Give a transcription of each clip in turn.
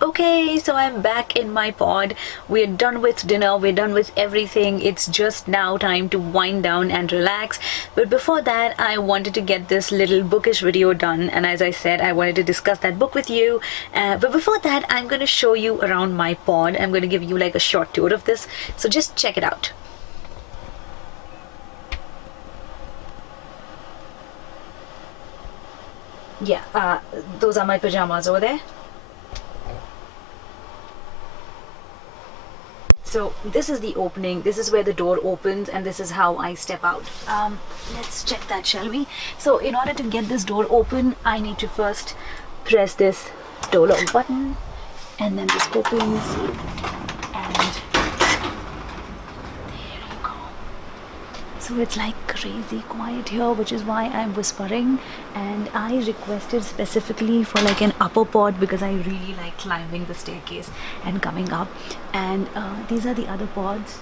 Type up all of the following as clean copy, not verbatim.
Okay, so I'm back in my pod. We're done with dinner, we're done with everything. It's just now time to wind down and relax. But before that, I wanted to get this little bookish video done. And as I said, I wanted to discuss that book with you. But before that, I'm going to show you around my pod. I'm going to give you like a short tour of this. So just check it out. Yeah, those are my pajamas over there. So this is the opening, this is where the door opens, and this is how I step out. Let's check that, shall we? So in order to get this door open, I need to first press this door lock button, and then this opens, and there you go. So it's like crazy quiet here, which is why I'm whispering, and I requested specifically for like an upper pod because I really like climbing the staircase and coming up. And these are the other pods,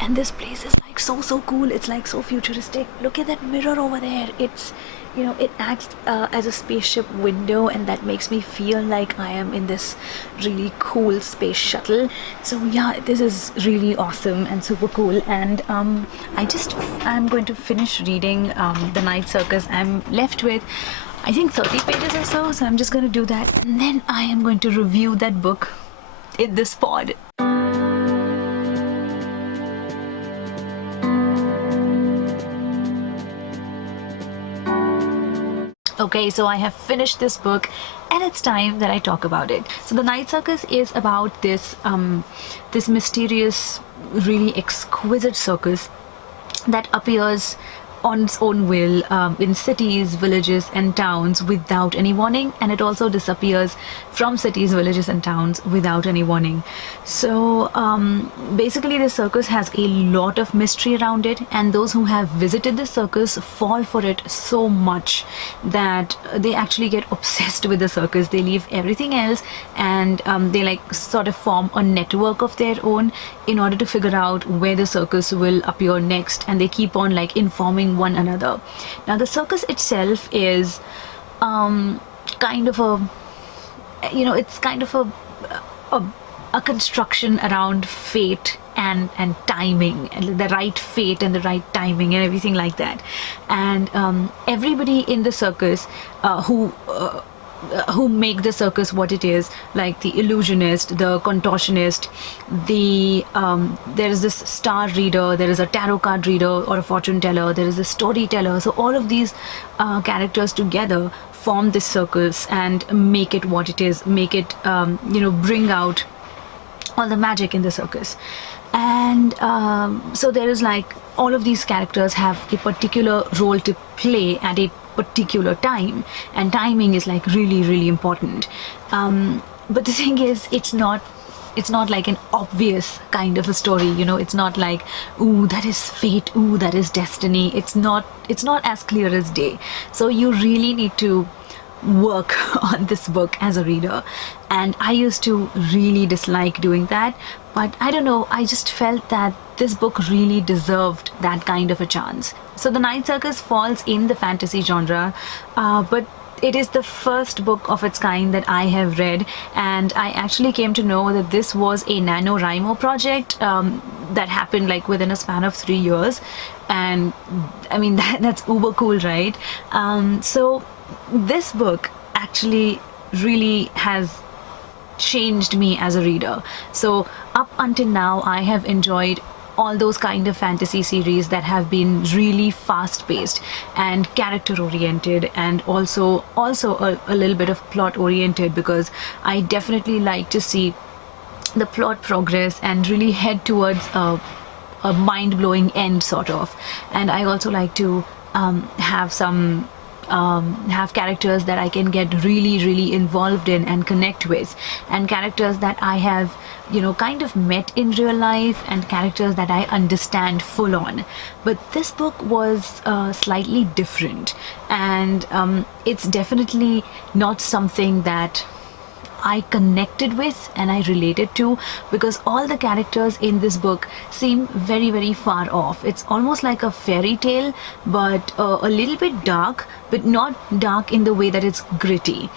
and this place is like so cool. It's like so futuristic. Look at that mirror over there. It's, you know, it acts as a spaceship window, and that makes me feel like I am in this really cool space shuttle. So yeah, this is really awesome and super cool. And I'm going to finish reading the Night Circus. I'm left with I think 30 pages or so, so I'm just going to do that, and then I am going to review that book in this pod. Okay, so I have finished this book, and it's time that I talk about it. So the Night Circus is about this this mysterious, really exquisite circus that appears on its own will in cities, villages and towns without any warning, and it also disappears from cities, villages and towns without any warning. So basically the circus has a lot of mystery around it, and those who have visited the circus fall for it so much that they actually get obsessed with the circus. They leave everything else, and they like sort of form a network of their own in order to figure out where the circus will appear next, and they keep on like informing one another. Now the circus itself is kind of a, you know, it's kind of a construction around fate and timing, and the right fate and the right timing and everything like that. And everybody in the circus who make the circus what it is, like the illusionist, the contortionist, there is this star reader, there is a tarot card reader or a fortune teller, there is a storyteller. So all of these characters together form this circus and make it what it is, make it bring out all the magic in the circus. And so there is like all of these characters have a particular role to play at a particular time, and timing is like really important. But the thing is, it's not like an obvious kind of a story, you know. It's not like, ooh, that is fate, ooh, that is destiny. It's not as clear as day. So you really need to work on this book as a reader, and I used to really dislike doing that, but I don't know, I just felt that this book really deserved that kind of a chance. So the Night Circus falls in the fantasy genre, but it is the first book of its kind that I have read, and I actually came to know that this was a NaNoWriMo project that happened like within a span of 3 years. And I mean, that's uber cool, right? So this book actually really has changed me as a reader. So up until now, I have enjoyed all those kind of fantasy series that have been really fast-paced and character-oriented, and also a little bit of plot-oriented, because I definitely like to see the plot progress and really head towards a mind-blowing end, sort of. And I also like to have characters that I can get really involved in and connect with, and characters that I have, you know, kind of met in real life, and characters that I understand full on. But this book was slightly different, and it's definitely not something that I connected with and I related to, because all the characters in this book seem very far off. It's almost like a fairy tale, but a little bit dark, but not dark in the way that it's gritty.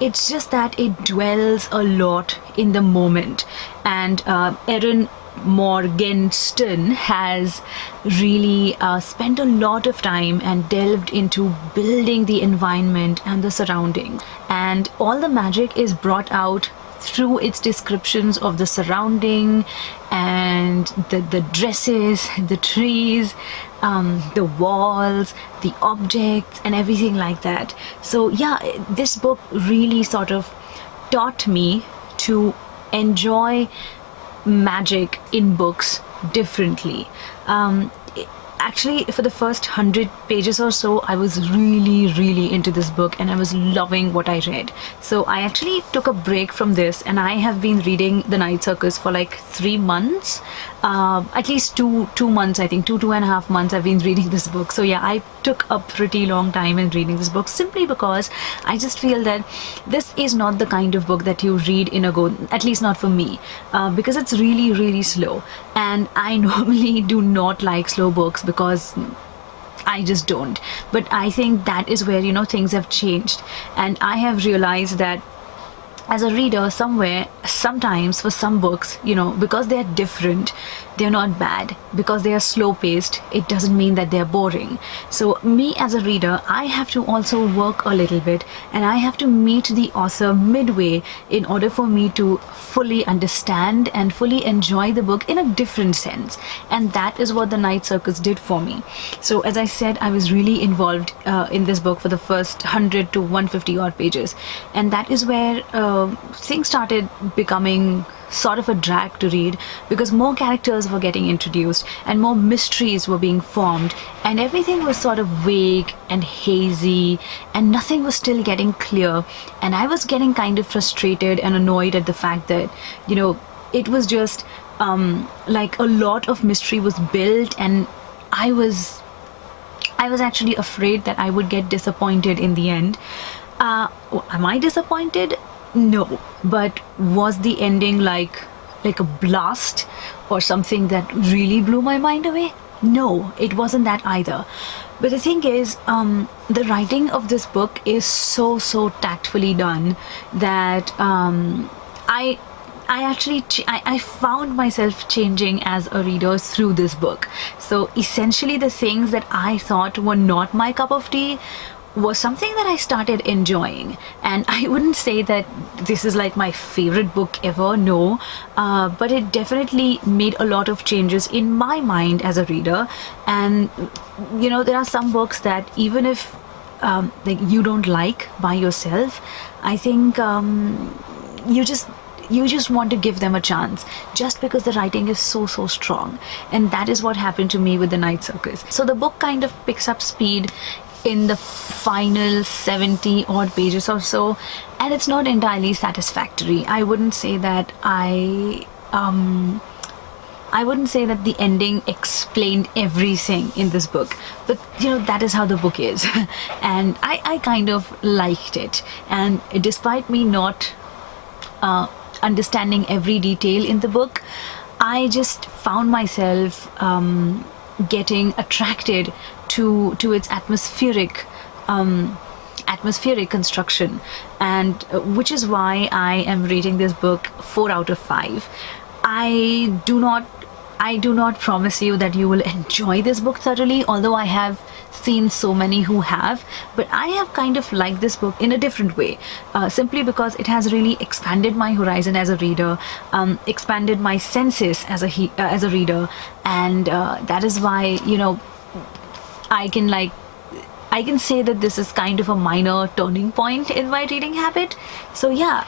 It's just that it dwells a lot in the moment, and Erin Morgenstern has really spent a lot of time and delved into building the environment and the surroundings, and all the magic is brought out through its descriptions of the surrounding and the dresses, the trees, the walls, the objects, and everything like that. So yeah, this book really sort of taught me to enjoy magic in books differently. Actually, for the first 100 pages or so, I was really into this book, and I was loving what I read. So I actually took a break from this, and I have been reading The Night Circus for like 3 months. At least two months, I think, 2.5 months I've been reading this book. So yeah, I took a pretty long time in reading this book, simply because I just feel that this is not the kind of book that you read in a go, at least not for me, because it's really slow, and I normally do not like slow books because I just don't. But I think that is where, you know, things have changed, and I have realized that as a reader, sometimes for some books, you know, because they're different, they're not bad. Because they are slow paced, it doesn't mean that they're boring. So me as a reader, I have to also work a little bit, and I have to meet the author midway in order for me to fully understand and fully enjoy the book in a different sense. And that is what The Night Circus did for me. So as I said, I was really involved in this book for the first 100 to 150 odd pages, and that is where things started becoming sort of a drag to read, because more characters were getting introduced and more mysteries were being formed, and everything was sort of vague and hazy, and nothing was still getting clear. And I was getting kind of frustrated and annoyed at the fact that, you know, it was just like a lot of mystery was built, and I was actually afraid that I would get disappointed in the end. Am I disappointed? No. But was the ending like a blast or something that really blew my mind away? No, it wasn't that either. But the thing is, the writing of this book is so tactfully done that I found myself changing as a reader through this book. So essentially, the things that I thought were not my cup of tea was something that I started enjoying. And I wouldn't say that this is like my favorite book ever, no, but it definitely made a lot of changes in my mind as a reader. And you know, there are some books that even if like you don't like by yourself, I think you just want to give them a chance, just because the writing is so strong. And that is what happened to me with The Night Circus. So the book kind of picks up speed in the final 70 odd pages or so, and it's not entirely satisfactory. I wouldn't say that I wouldn't say that the ending explained everything in this book, but you know, that is how the book is. And I kind of liked it, and despite me not understanding every detail in the book, I just found myself getting attracted to its atmospheric construction, and which is why I am rating this book 4 out of 5. I do not promise you that you will enjoy this book thoroughly, although I have seen so many who have, but I have kind of liked this book in a different way, simply because it has really expanded my horizon as a reader, expanded my senses as a reader, and that is why, you know, I can say that this is kind of a minor turning point in my reading habit. So yeah,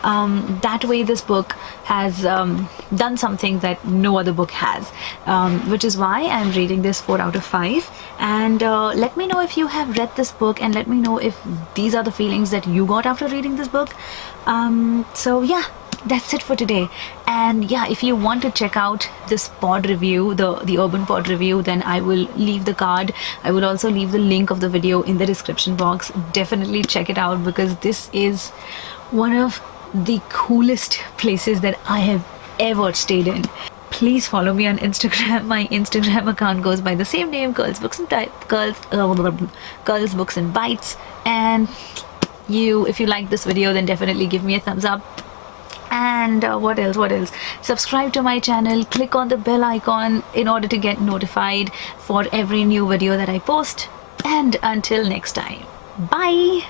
that way this book has done something that no other book has, which is why I'm rating this 4 out of 5. And let me know if you have read this book, and let me know if these are the feelings that you got after reading this book. So yeah, that's it for today. And yeah, if you want to check out this pod review, the urban pod review, then I will leave the card. I will also leave the link of the video in the description box. Definitely check it out, because this is one of the coolest places that I have ever stayed in. Please follow me on Instagram. My Instagram account goes by the same name, Girls Books and Bites. And if you like this video, then definitely give me a thumbs up. And what else, subscribe to my channel, click on the bell icon in order to get notified for every new video that I post. And until next time, bye.